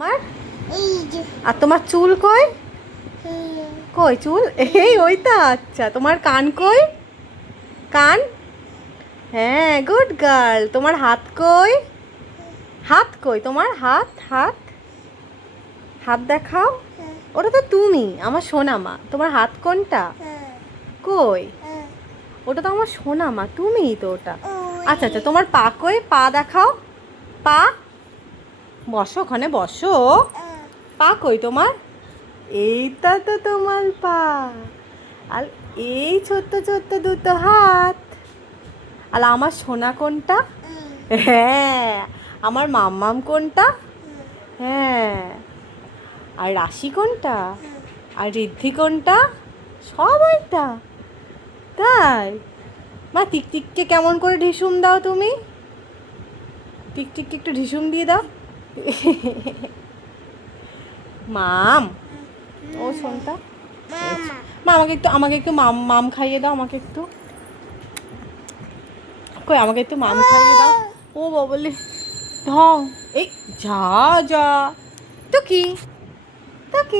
আমার আর তোমার চুল কই? কই চুল? এই ওইটা। আচ্ছা, তোমার কান কই? কান? হ্যাঁ, গুড গার্ল। তোমার হাত কই? হাত কই তোমার? হাত হাত হাত দেখাও। ওটা তো তুমি, আমার সোনা মা। তোমার হাত কোনটা? কই? ওটা তো আমার সোনা মা, তুমিই তো ওটা। আচ্ছা আচ্ছা, তোমার পা কই? পা দেখাও। পা, বসো ওখানে, বসো। পা কই তোমার? এইটা তো তোমার পা। আর এই ছোট্ট ছোট্ট দুটো হাত। আর আমার সোনা কোনটা? হ্যাঁ। আমার মাম্মাম কোনটা? হ্যাঁ। আর রাশি কোনটা? আর ঋদ্ধি কোনটা? সবাইটা। তাই? মা টিকটিককে কেমন করে ঢিসুম দাও তুমি? টিকটিককে একটু ঢিসুম দিয়ে দাও। মাম, ও শোনটা। মা আমাকে একটু মাম মাম খাইয়ে দাও, আমাকে একটু। কই আমাকে একটু মাম খাইয়ে দাও। ও বাবলে, ঢং। এই যা যা। তো কি? তো কি?